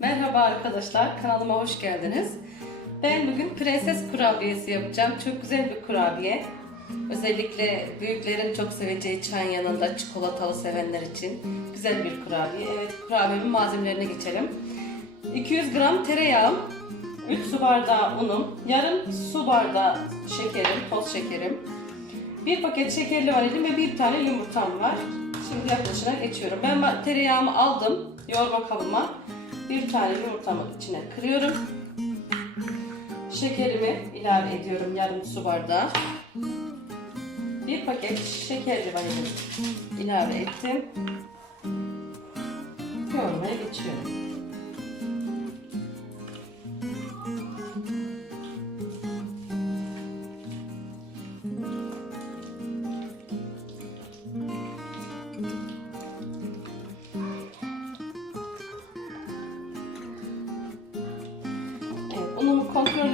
Merhaba arkadaşlar, kanalıma hoş geldiniz. Ben bugün prenses kurabiyesi yapacağım. Çok güzel bir kurabiye. Özellikle büyüklerin çok seveceği çayın yanında çikolatalı sevenler için güzel bir kurabiye. Evet, kurabiyemin malzemelerine geçelim. 200 gram tereyağım, 3 su bardağı unum, yarım su bardağı şekerim, toz şekerim, bir paket şekerli vanilim ve bir tane yumurtam var. Şimdi yapılışına geçiyorum. Ben tereyağımı aldım yoğurma kabıma. Bir tane yumurtamı içine kırıyorum. Şekerimi ilave ediyorum yarım su bardağı. Bir paket şekerli vanilim ilave ettim. Yoğurmaya geçiyorum.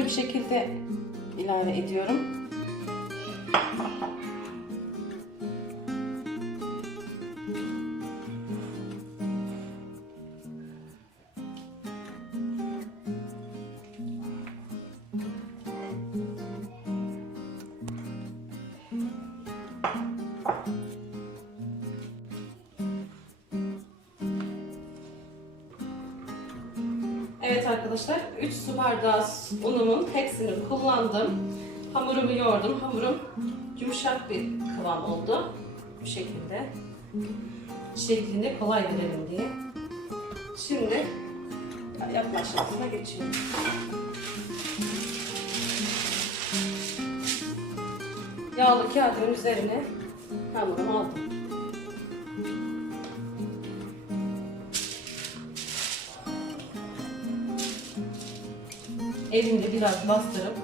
Bir şekilde ilave ediyorum. Arkadaşlar 3 su bardağı unumun hepsini kullandım. Hamurumu yoğurdum. Hamurum yumuşak bir kıvam oldu. Bu şekilde. Şeklini kolay verelim diye. Şimdi yapma aşamasına geçiyorum. Yağlı kağıdın üzerine hamurumu aldım. Elimle biraz bastırıp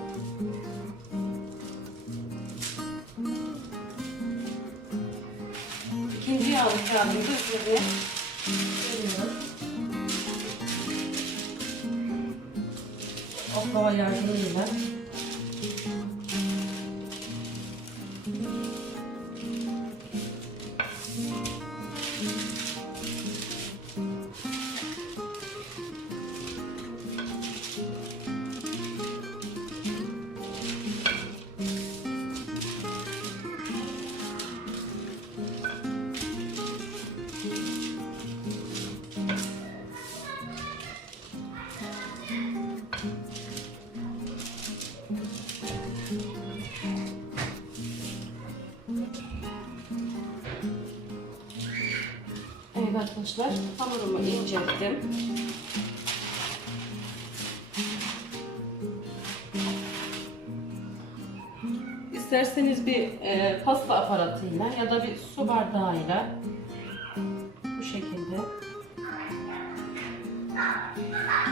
ikinci yağlı kağıdını da üzerine veriyorum. Oklava yardımıyla arkadaşlar hamurumu incelttim. İsterseniz bir e, pasta aparatıyla ya da bir su bardağıyla bu şekilde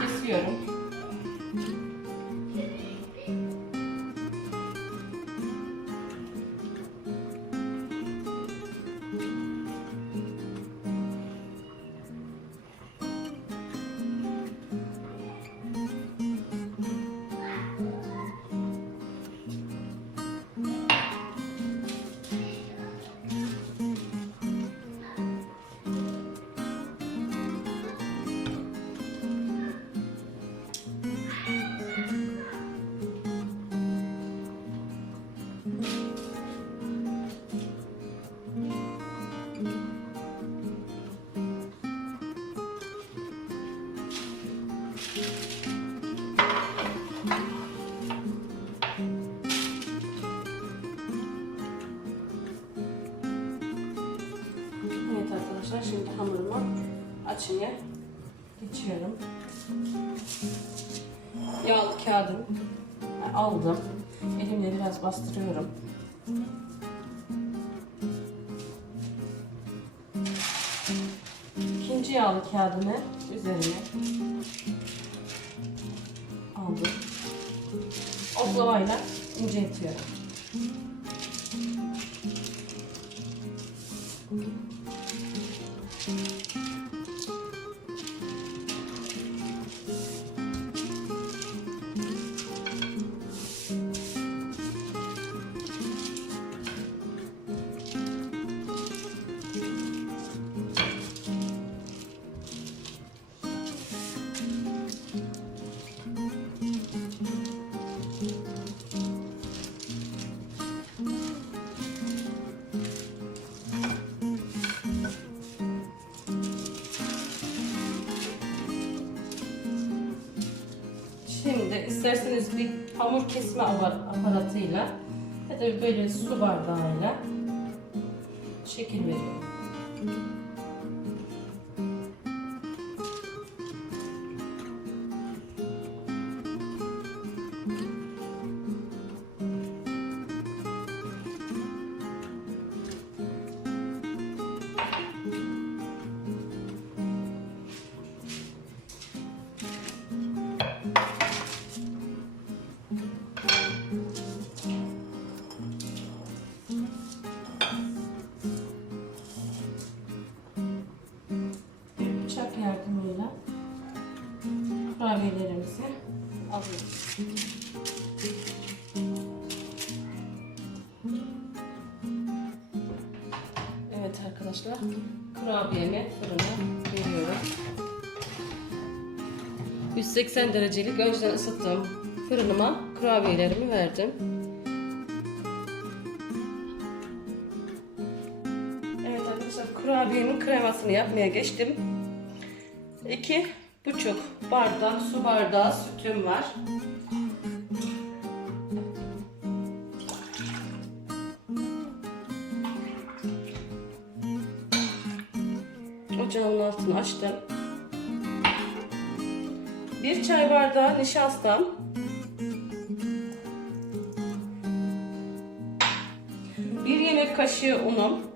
kesiyorum. Evet arkadaşlar şimdi hamurumu açmaya geçiyorum. Yağlı kağıdımı aldım. Elimle biraz bastırıyorum. İkinci yağlı kağıdımı üzerine. Oklavayla inceltiyorum. Şimdi isterseniz bir hamur kesme apar- aparatıyla ya da böyle su bardağıyla şekil veriyorum. Kurabiyelerimizi alıyoruz. Evet arkadaşlar, kurabiyemi fırına veriyorum. 180 derecelik önceden ısıttığım fırınıma kurabiyelerimi verdim. Evet arkadaşlar kurabiyemin kremasını yapmaya geçtim. İki buçuk bardak su bardağı sütüm var. Ocağın altını açtım. Bir çay bardağı nişastam. Bir yemek kaşığı unum.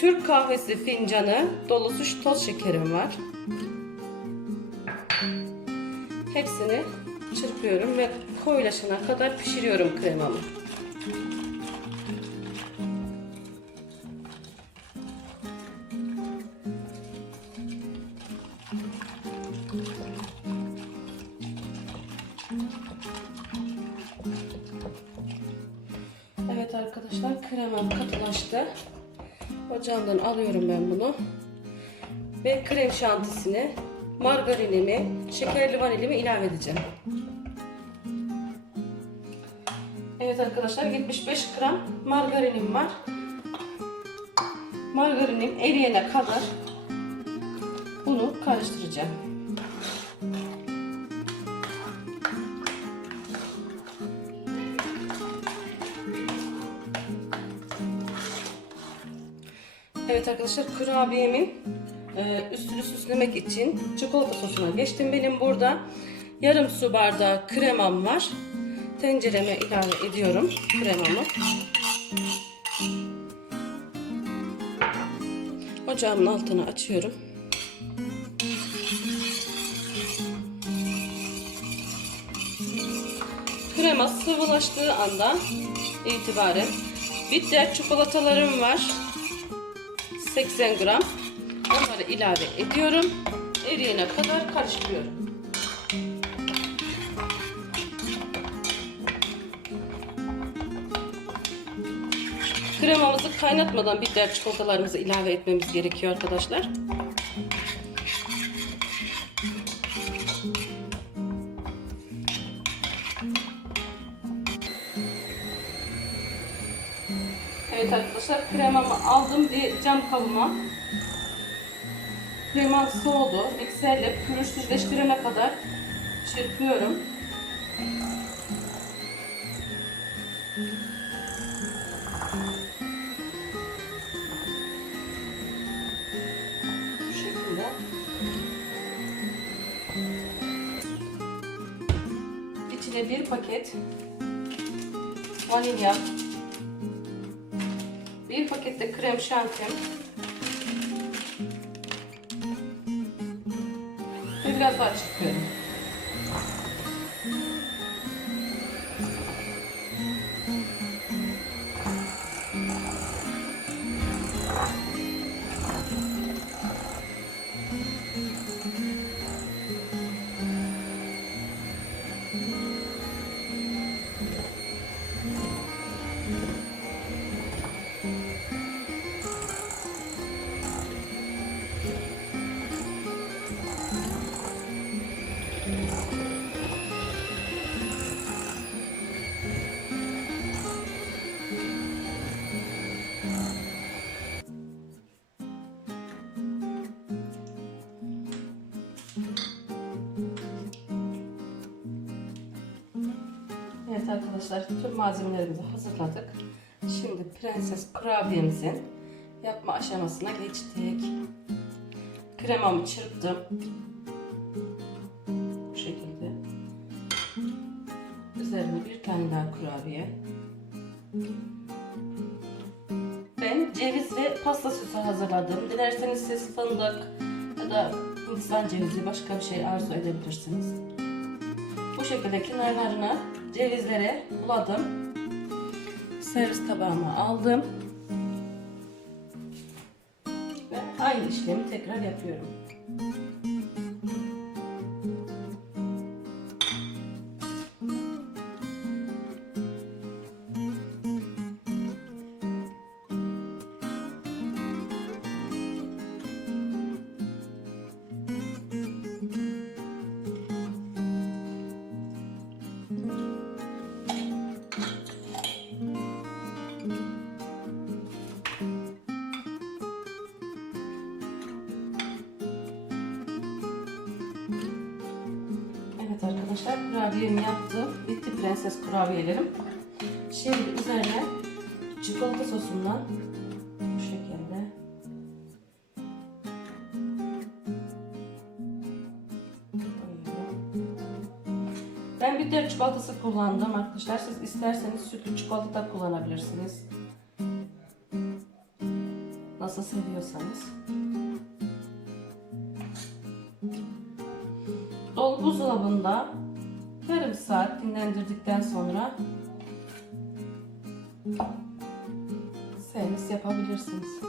Türk kahvesi fincanı dolusu toz şekerim var. Hepsini çırpıyorum ve koyulaşana kadar pişiriyorum kremamı. Ocağımdan alıyorum ben bunu. Ve krem şantisini, margarinimi, şekerli vanilimi ilave edeceğim. Evet arkadaşlar 75 gram margarinim var. Margarinim eriyene kadar bunu karıştıracağım. Evet arkadaşlar kurabiyemin e, üstünü süslemek için çikolata sosuna geçtim. Benim burada yarım su bardağı kremam var. Tencereme ilave ediyorum kremamı. Ocağımın altını açıyorum. Krema sıvılaştığı andan itibaren bitter çikolatalarım var. 80 gram. Onları ilave ediyorum. Eriyene kadar karıştırıyorum. Kremamızı kaynatmadan bitter çikolatalarımızı ilave etmemiz gerekiyor arkadaşlar. Evet arkadaşlar kremamı aldım bir cam kabıma. Kremam soğudu. Mikserle pürüzsüzleştirene kadar çırpıyorum. Şekilde. İçine bir paket vanilya, bir pakette krem şantim ve biraz daha çırpıyorum. Arkadaşlar tüm malzemelerimizi hazırladık. Şimdi prenses kurabiyemizin yapma aşamasına geçtik. Kremamı çırptım. Bu şekilde. Üzerine bir tane daha kurabiye. Ben ceviz ve pasta süsü hazırladım. Dilerseniz siz fındık ya da hindistan cevizi başka bir şey arzu edebilirsiniz. Bu şekilde kenarlarına cevizlere buladım. Servis tabağıma aldım. Ve aynı işlemi tekrar yapıyorum. Arkadaşlar kurabiyemi yaptım. Bitti prenses kurabiyelerim. Şimdi üzerine çikolata sosundan bu şekilde. Ben bitter çikolatası kullandım arkadaşlar. Siz isterseniz sütlü çikolata kullanabilirsiniz. Nasıl seviyorsanız. Buzdolabında yarım saat dinlendirdikten sonra servis yapabilirsiniz.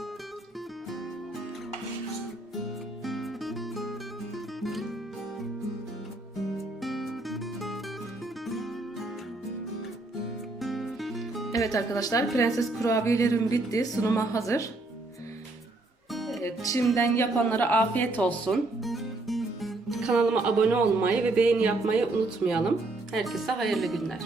Evet arkadaşlar prenses kurabiyelerim bitti. Sunuma hazır. Evet, şimdiden yapanlara afiyet olsun. Kanalıma abone olmayı ve beğeni yapmayı unutmayalım. Herkese hayırlı günler.